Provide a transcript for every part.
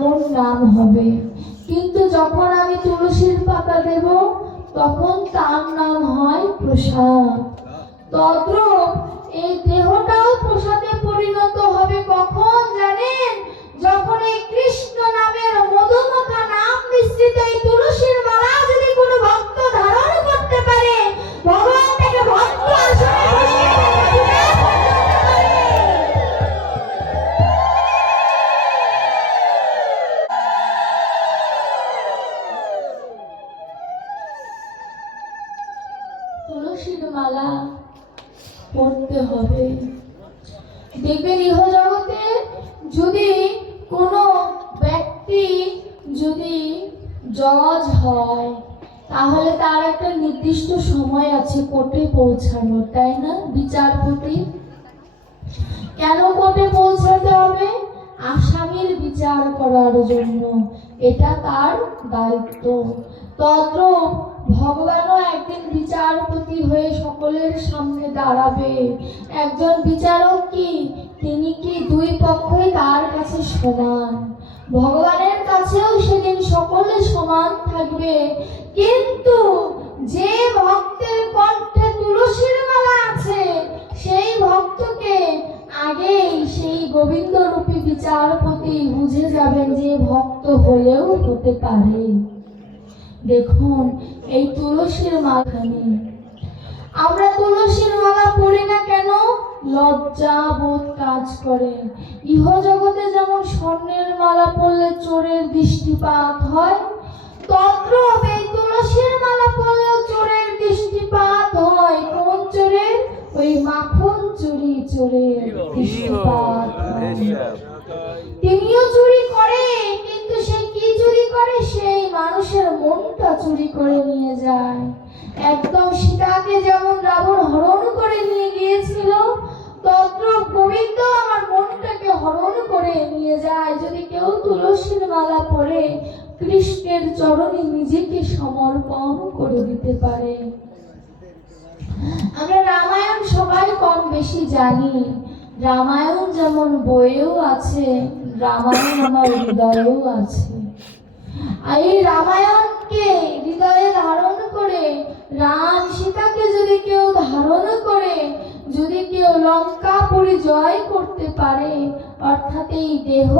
এমন নাম হবে। কিন্তু যখন আমি তুলসীর পাতা দেব, তখন তার নাম হয় প্রসাদ। তদ্রূপ এই দেহটাও প্রসাদে পরিণত হবে কখন জানেন? যখন এই কৃষ্ণ নামের মধুমাখা নাম মিশ্রিত এই তুলসীর মালা যদি কোনো ভক্ত মালা পড়তে হবে। দেখবেন ইহ জগতে যদি কোনো ব্যক্তি যদি জজ হয়, তাহলে তার একটা নির্দিষ্ট সময় আছে কোর্টে পৌঁছানোর, তাই না? বিচারপতি। কেন কোর্টে পৌঁছাতে হবে? বিচার করার জন্য। এটা তার দায়িত্ব। তত্র ভগবানও একদিন বিচারপতি হয়ে সকলের সামনে দাঁড়াবে। একজন বিচারক কি? তিনি কি দুই পক্ষই তার কাছে সমান? ভগবানের কাছেও সেদিন সকলে সমান থাকবে। কিন্তু যে ভক্তের কণ্ঠে তুলসীর মালা আছে, সেই ভক্তকে আগেই সেই গোবিন্দ রূপী বিচারপতি বুঝে যাবেন যে ভক্ত হলেও হতে পারে। দেখুন, এই তুলসীর মাখানে আমরা তুলসীর মালা পড়ি না কেন? লজ্জা বোধ কাজ করে। ইহ জগতে যেমন স্বর্ণের মালা পরলে চোরের দৃষ্টিপাত হয় তদ্রূপ এই তুলসীর মালা পরলেও চোরের দৃষ্টিপাত হয়। কোন চোরের? ওই মাখন চুরি হয় তিনিও চুরি করে কিন্তু সে কি চুরি করে? সেই মানুষের মনটা চুরি করে নিয়ে যায়। একদম সীতাকে যেমন রাবণ হরণ করে নিয়ে গিয়েছিল তত্র গোবিন্দ আমার মনটাকে হরণ করে নিয়ে যায়। যদি কেউ তুলসীর মালা পরে কৃষ্ণের চরণে নিজেকে সমর্পণ করে দিতে পারে। আমরা রামায়ণ সবাই কম বেশি জানি। রামায়ণ যেমন বইয়েও আছে, রামায়ণ আমার হৃদয়েও আছে। এই রামায়ণকে হৃদয়ে ধারণ করে, রাম সীতাকে যদি কেউ ধারণ করে, যদি কেউ লঙ্কাপুরী জয় করতে পারে, অর্থাৎ এই দেহ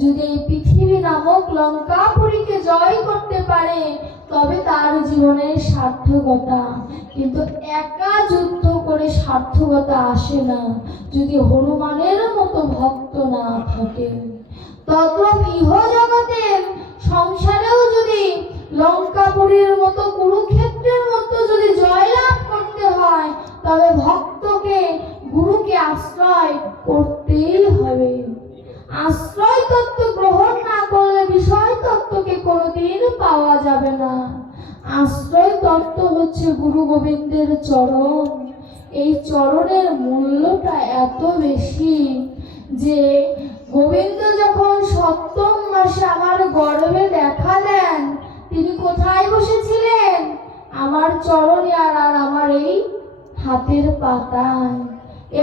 যদি এই পৃথিবী নামক লঙ্কা লঙ্কাপুরীকে জয় করতে পারে তবে তার জীবনের সার্থকতা, কিন্তু একা যুদ্ধ করে সার্থকতা আসে না, যদি হনুমানের মতো ভক্ত না থাকে। তখন ইহ জগতের সংসারেও যদি লঙ্কাপুরীর মতো কুরুক্ষেত্রের মতো যদি জয়লাভ করতে হয় তবে ভক্তকে গুরুকে আশ্রয় করতেই হবে আশ্রয় তত্ত্ব গ্রহণ না করলে বিষয় তত্ত্বকে কোনোদিন পাওয়া যাবে না আশ্রয় তত্ত্ব হচ্ছে গুরু গোবিন্দের চরণ। এই চরণের মূল্যটা এত বেশি যে গোবিন্দ যখন সপ্তম মাসে আমার গর্ভে দেখা দেন তিনি কোথায় বসেছিলেন? আমার চরণে আর আর আমার এই হাতের পাতায়।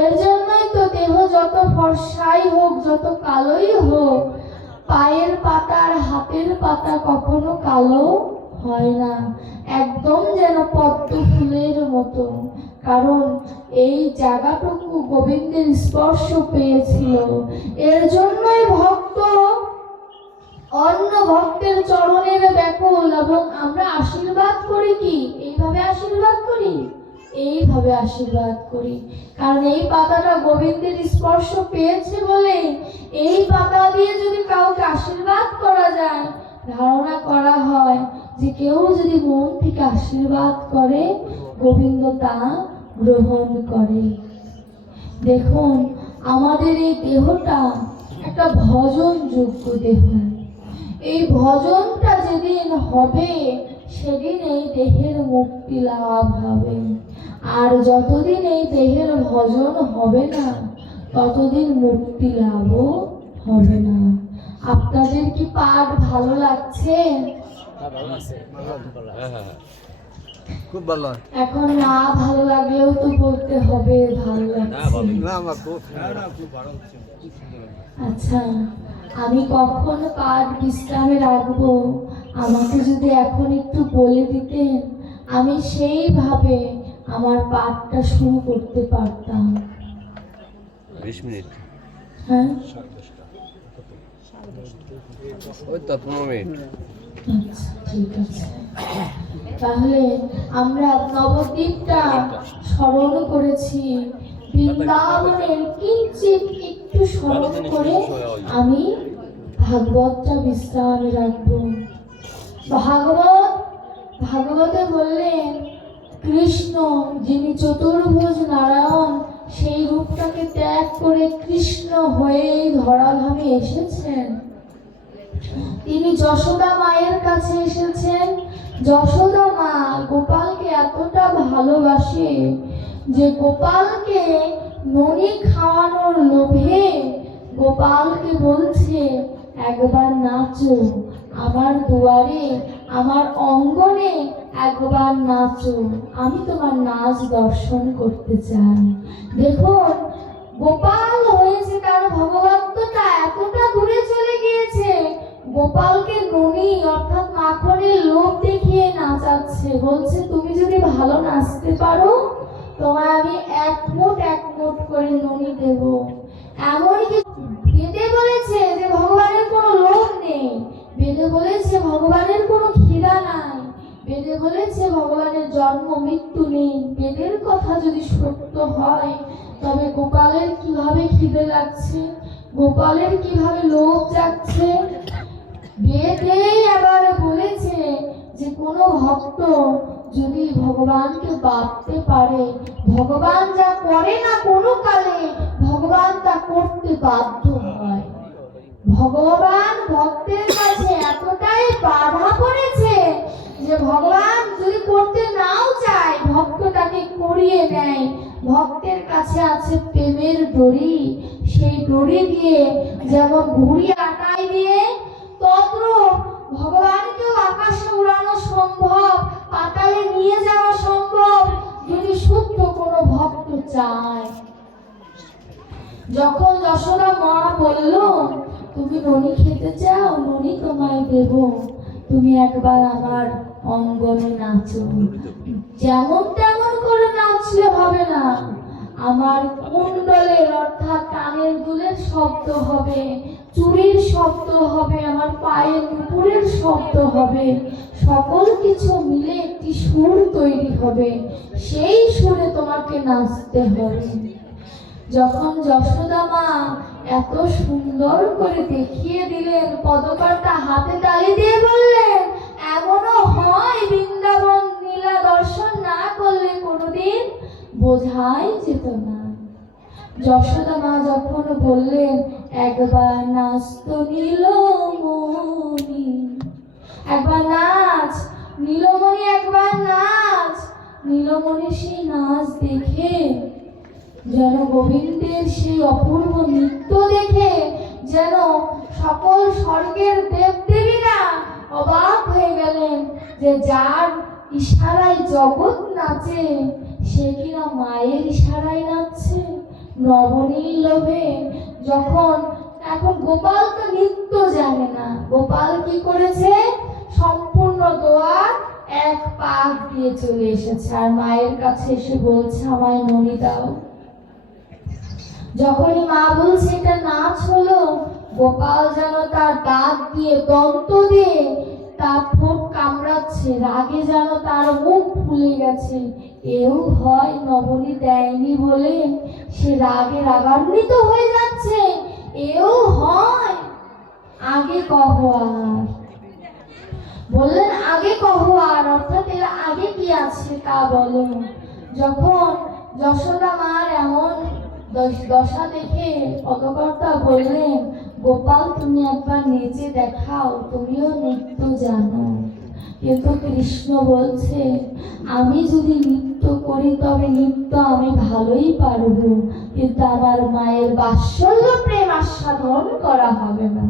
এর জন্যই তো দেহ যত ফর্সাই হোক, যত কালোই হোক, পায়ের পাতা আর হাতের পাতা কখনো কালো হয় না। একদম যেন পদ্ম ফুলের মতো। কারণ এই জায়গাটুকু গোবিন্দের স্পর্শ পেয়েছিল। এর জন্যই ভক্ত অন্য ভক্তের চরণের ব্যাকুল এবং আমরা আশীর্বাদ করি কি? এইভাবে আশীর্বাদ করি? এইভাবে আশীর্বাদ করি। কারণ এই পাতাটা গোবিন্দের স্পর্শ পেয়েছে বলে এই পাতা দিয়ে যদি কাউকে আশীর্বাদ করা যায় ধারণা করা হয় যে কেউ যদি মন থেকে আশীর্বাদ করে, গোবিন্দ তা গ্রহণ করে। দেখুন, আমাদের এই দেহটা একটা ভজনযোগ্য দেহ। এই ভজনটা যেদিন হবে, সেদিন এই দেহের মুক্তি লাভ হবে। আর যতদিন এই দেহের ভজন হবে না, ততদিন মুক্তি লাভও হবে না। আপনাদের কি পাঠ ভালো লাগছে? খুব ভালো। এখন না ভালো লাগলেও তো বলতে হবে ভালো লাগছে। না আমার খুব আচ্ছা আমি কখন পাঠ বিশ্রামে রাখব? আমাকে যদি এখন একটু বলে দিতেন আমি সেইভাবে আমার পাঠটা শুরু করতে পারতাম। বিশ মিনিট। হ্যাঁ? তাহলে আমরা নবদ্বীপটা স্মরণ করেছি। বৃন্দাবনের কিঞ্চিত একটু স্মরণ করে আমি ভাগবতটা বিশ্রামে রাখব। ভাগবত, ভাগবতে বললেন, কৃষ্ণ, যিনি চতুর্ভুজ নারায়ণ সেই রূপটাকে ত্যাগ করে কৃষ্ণ হয়ে এই ধরাধামে এসেছেন। তিনি যশোদা মায়ের কাছে এসেছেন। যশোদা মা গোপালকে এতটা ভালোবাসে যে গোপালকে ননি খাওয়ানোর লোভে গোপালকে বলছে, একবার নাচো, আমার দুয়ারে, আমার অঙ্গনে একবার নাচো আমি তোমার নাচ দর্শন করতে চাই। দেখুন, গোপাল হয়েছে তার ভগবত্বটা এতটা দূরে চলে গিয়েছে, গোপালকে ননি অর্থাৎ মাখনের লোভ দেখিয়ে নাচাচ্ছে। বলছে, তুমি যদি ভালো নাচতে পারো, তোমায় আমি এক মুঠ এক মুঠ করে ননি দেব। এমনকি বেদে বলেছে যে, ভগবানের কোনো লোভ নেই। বেদে বলেছে বেদে বলেছে ভগবানের জন্ম, মৃত্যু নেই। বেদের কথা যদি সত্য হয়, তবে গোপালের কীভাবে খিদে লাগছে? গোপালের কীভাবে লোভ যাচ্ছে বেদেই আবার বলেছে যে, কোনো ভক্ত যদি ভগবানকে বাঁধতে পারে, ভগবান যা করে না কোনো কালে, ভগবান তা করতে বাধ্য হয়। ভগবান ভক্তের কাছে এতটাই বাধা পড়েছে যে ভগবান যদি করতে নাও চায় ভক্ত তাকে করিয়ে নেয়। ভক্তের কাছে আছে প্রেমের দড়ি। সেই দড়ি দিয়ে যেমন ঘুড়ি আটাই দিয়ে তত্র ভগবানকেও আকাশে উড়ানো সম্ভব, পাতালে নিয়ে যাওয়া সম্ভব, যদি শুদ্ধ কোনো ভক্ত চায়। যখন যশোদা মা বলল, তুমি ননি খেতে চাও? ননি তোমায় দেব। তুমি একবার আমার অঙ্গনে নাচো যেমন তেমন করে নাচলে হবে না। আমার কুণ্ডলের অর্থাৎ কানের দুলের শব্দ হবে চুরির শব্দ হবে, আমার পায়ের নুপুরের শব্দ হবে। সকল কিছু মিলে একটি সুর তৈরি হবে। সেই সুরে তোমাকে নাচতে হবে। যখন যশোদা মা এত সুন্দর করে দেখিয়ে দিলেন পদকারটা হাতে তালি দিয়ে বললেন এমনও হয় বৃন্দাবন নীলা দর্শন না করলে কোনোদিন বোঝাই যেত না। যশোদা মা যখন বললেন, একবার নাচ তো নীলমণি একবার নাচ, নীলমণি একবার নাচ, নীলমণি সেই নাচ দেখে যেন গোবিন্দের সেই অপূর্ব নৃত্য দেখে যেন সকল স্বর্গের দেবদেবীরা অবাক হয়ে গেলেন যে যার ইশারায় জগৎ নাচে, সে কিনা মায়ের ইশারায় নাচছে নবনীল লোভে। যখন এখন গোপাল তো নৃত্য জানে না, গোপাল কি করেছে? সম্পূর্ণ দোয়ার এক পাক দিয়ে চলে এসেছে। আর মায়ের কাছে এসে বলছে, আমায় ননি দাও। যখনই মা বলছে, এটা নাচ হলো গোপাল যেন তার দাঁত দিয়ে দন্ত দিয়ে তার ঠোঁট কামড়াচ্ছে, রাগে যেন তার মুখ ফুলে গেছে। এও হয় নবনী দেয়নি বলে সে রাগে রাগান্বিত হয়ে যাচ্ছে। এও হয় আগে কহ আর বললেন, আগে কহ আর অর্থাৎ এর আগে কি আছে তা বলো। যখন যশোদা মার এমন দশ- দেখে পদকর্তা বললেন গোপাল, তুমি একবার নেচে দেখাও, তুমিও নৃত্য জানো। কিন্তু কৃষ্ণ বলছে, আমি যদি নৃত্য করি, তবে নৃত্য আমি ভালোই পারব। কিন্তু আমার মায়ের বাৎসল্য প্রেম আস্বাদন করা হবে না।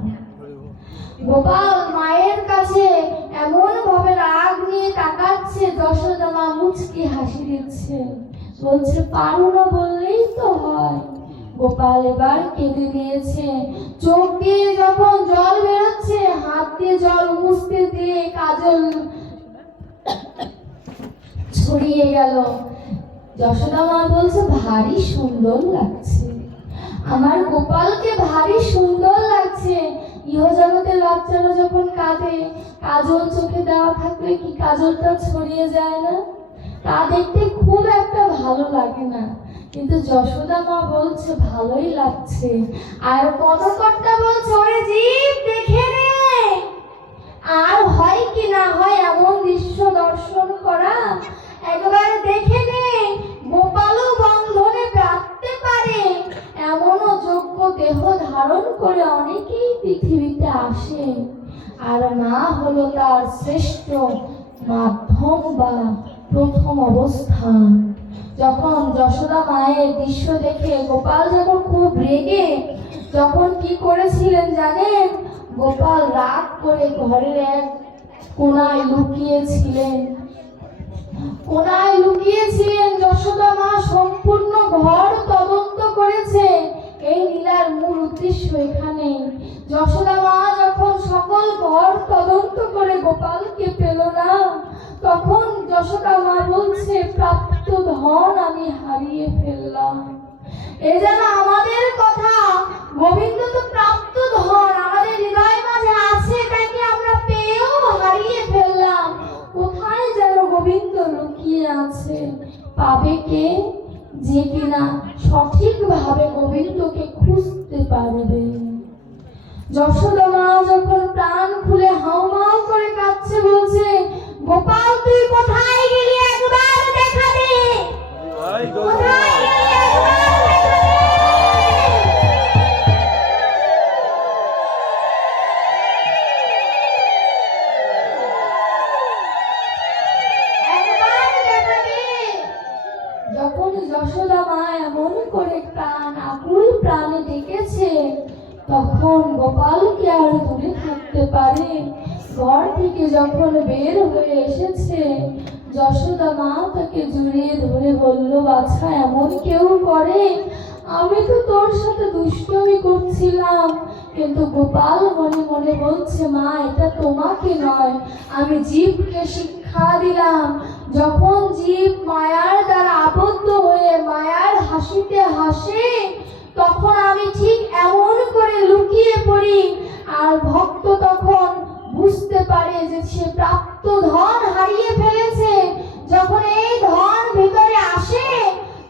গোপাল মায়ের কাছে এমন ভাবে রাগ নিয়ে তাকাচ্ছে, যশোদা মা মুচকি হাসি দিচ্ছে। বলছে, পারো না বললেই তো হয়। গোপাল এবার কেঁদে দিয়েছে। চোখ দিয়ে যখন জল বেরোচ্ছে, হাত দিয়ে জল মুছতে দিয়ে কাজল ছড়িয়ে গেল। যশোদা মা বলছে, ভারী সুন্দর লাগছে। আমার গোপালকে ভারী সুন্দর লাগছে। ইহজগতের বাচ্চারা যখন কাঁদে, কাজল চোখে দেওয়া থাকলে কি কাজলটা ছড়িয়ে যায় না? তা দেখতে খুব একটা ভালো লাগে না। কিন্তু যশোদা মা বলছে, ভালোই লাগছে। আর কনকর্তা বলছে, ওরে জীব, দেখে নে। আর হয় কি না হয় এমন দৃশ্য দর্শন করা, একবার দেখে নে। গোপালও বন্ধনে বাঁধতে পারে। এমনও যোগ্য দেহ ধারণ করে অনেকেই পৃথিবীতে আসে। আর মা হলো তার শ্রেষ্ঠ মায়ের দৃশ্য দেখে গোপাল যখন খুব রেগে যখন কি করেছিলেন জানেন? গোপাল রাগ করে ঘরের এক কোনায় লুকিয়েছিলেন। কোনায় লুকিয়েছিলেন, যশোদা মা সম্পূর্ণ ঘর তদন্ত করেছে। এই লীলার মূল উদ্দেশ্য এখানে। যশোদা মা যখন সকল ঘর তদন্ত করে গোপালকে পেল না, তখন যশোদা মা বলছে, প্রাপ্ত ধন আমি হারিয়ে ফেললাম। এ যেন আমাদের কথা। গোবিন্দ তো প্রাপ্ত ধন। আমাদের হৃদয় মাঝে আছে, তাকে আমরা পেয়েও হারিয়ে ফেললাম। কোথায় যেন গোবিন্দ লুকিয়ে আছে পাবে কে? যে কিনা সঠিকভাবে গোবিন্দকে খুঁজতে পারবে। যশোদা মা যখন প্রাণ খুলে হাউমাউ করে কাঁদছে, বলছে গোপাল তুই কোথায় গেলি একবার দেখা দে কোথায় গেলি একবার দেখা দে একবার দেখা দে। যখন যশোদা মা এমন করে প্রাণ আকুল প্রাণে ডেকেছে তখন গোপালকে আর দূরে থাকতে পারে। ঘর থেকে যখন বের হয়ে এসেছে, যশোদা মা তাকে জড়িয়ে ধরে বলল বাছা এমন কেউ করে? আমি তো তোর সাথে দুষ্টমি করছিলাম। কিন্তু গোপাল মনে মনে বলছে, মা, এটা তোমাকে নয়। আমি জীবকে শিক্ষা দিলাম। যখন জীব মায়ার দ্বারা আবদ্ধ হয়ে মায়ার হাসিতে হাসে, তখন আমি ঠিক এমন করে লুকিয়ে পড়ি আর ভক্ত তখন বুঝতে পারে যে সে প্রাপ্ত ধন হারিয়ে ফেলেছে। যখন এই ধন ভিতরে আসে,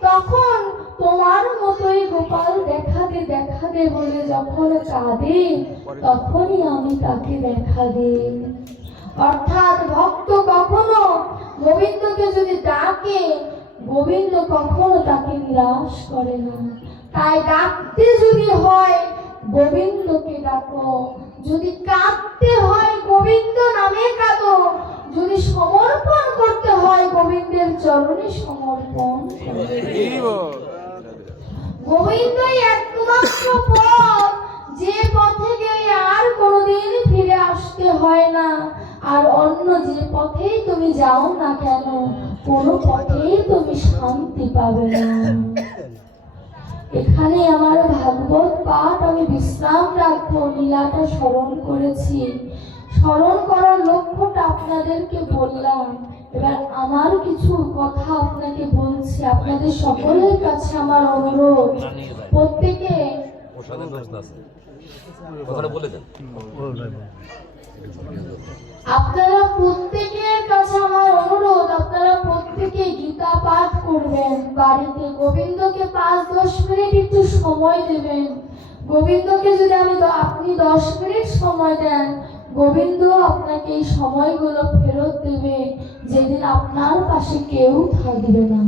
তখন তোমার মতোই গোপাল দেখা দে দেখা দে বলে যখন কাঁদে, তখনই আমি তাকে দেখা দিই। অর্থাৎ ভক্ত কখনো গোবিন্দকে যদি ডাকে, গোবিন্দ কখনো তাকে নিরাশ করে না। তাই ডাকতে যদি হয়, গোবিন্দকে ডাকো। যদি কাঁদতে হয় গোবিন্দ নামে কাঁদো, যদি সমর্পণ করতে হয় গোবিন্দের চরণে সমর্পণ গোবিন্দই একমাত্র পথ, যে পথে গেলে আর কোনোদিন ফিরে আসতে হয় না। আর অন্য যে পথেই তুমি যাও না কেন, কোনো পথেই তুমি শান্তি পাবে না। এখানে আমার ভাগবত পাঠ আমি বিশ্রাম লীলাটা স্মরণ করেছি। স্মরণ করার লক্ষ্যটা আপনাদেরকে বললাম। এবার আমার কিছু কথা আপনাকে বলছি। আপনাদের সকলের কাছে আমার অনুরোধ। প্রত্যেকে আপনারা প্রত্যেকের কাছে আমার অনুরোধ। আপনারা প্রত্যেকে গীতা পাঠ করবেন। বাড়িতে গোবিন্দকে পাঁচ দশ মিনিট একটু সময় দেবেন। গোবিন্দকে যদি আমি আপনি দশ মিনিট সময় দেন, গোবিন্দ আপনাকে এই সময়গুলো ফেরত দেবে যেদিন আপনার পাশে কেউ থাকবে না।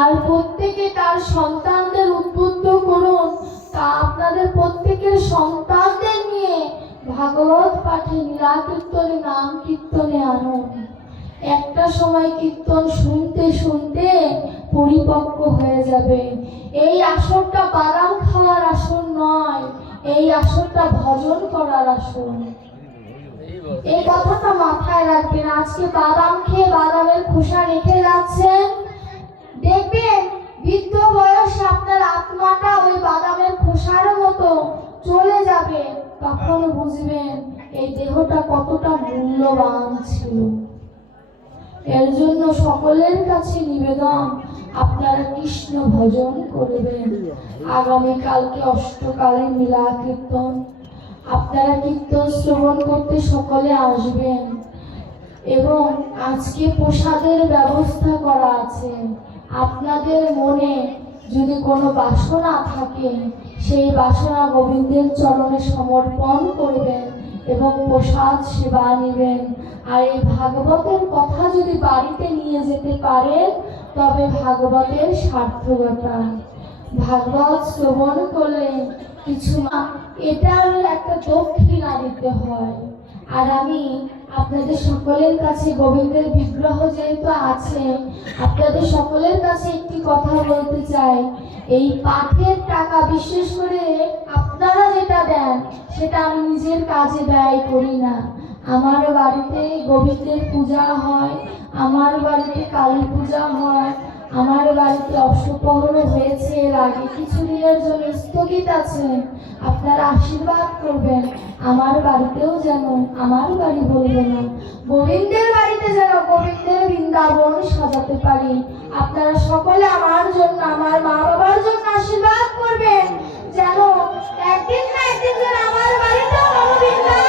আর প্রত্যেকে তার সন্তানদের উদ্বুদ্ধ করুন। তা আপনাদের প্রত্যেকের সন্তানদের নিয়ে ভাগবত পাঠে লীলা কীর্তনে নাম কীর্তনে আনুন। একটা সময় কীর্তন শুনতে শুনতে পরিপক্ক হয়ে যাবে। এই আসরটা বাদাম খাওয়ার আসর নয়, এই আসরটা ভজন করার আসর। এই কথাটা মাথায় রাখবেন। আজকে বাদাম খেয়ে বাদামের খোসা রেখে যাচ্ছেন। দেখবেন বৃদ্ধ বয়সে আপনার আত্মাটা ওই বাদামের খোসার মতো চলে যাবে। তখন বুঝবেন এই দেহটা কতটা মূল্যবান ছিল। এর জন্য সকলের কাছে নিবেদন, আপনারা কৃষ্ণ ভজন করবেন। আগামীকালকে অষ্টকালে মিলা কীর্তন আপনারা কীর্তন শ্রবণ করতে সকলে আসবেন। এবং আজকে প্রসাদের ব্যবস্থা করা আছে। আপনাদের মনে যদি কোনো বাসনা থাকে, সেই বাসনা গোবিন্দের চরণে সমর্পণ করবেন। এবং প্রসাদ সেবা নেবেন। আর এই ভাগবতের কথা যদি বাড়িতে নিয়ে যেতে পারেন তবে ভাগবতের সার্থকতা। ভাগবত শ্রবণ করলে কিছু এটার একটা দক্ষিণা দিতে হয়। আর আমি আপনাদের সকলের কাছে গোবিন্দের বিগ্রহ যেহেতু আছে, আপনাদের সকলের কাছে একটি কথা বলতে চাই। এই পাঠের টাকা, বিশেষ করে আপনারা যেটা দেন, সেটা আমি নিজের কাজে ব্যয় করি না। আমার বাড়িতে গোবিন্দের পূজা হয়, আমার বাড়িতে কালী পূজা হয় আমার বাড়িতে অষ্টপহর হয়েছে, এর আগে কিছু দিনের জন্য স্থগিত আছে। আপনারা আশীর্বাদ করবেন, আমার বাড়িতেও যেন, আমার বাড়ি বলবে না। গোবিন্দের বাড়িতে যেন গোবিন্দের বৃন্দাবন সাজাতে পারি। আপনারা সকলে আমার জন্য, আমার মা বাবার জন্য আশীর্বাদ করবেন, যেন একদিন না একদিন যেন আমার বাড়িতেও গোবিন্দা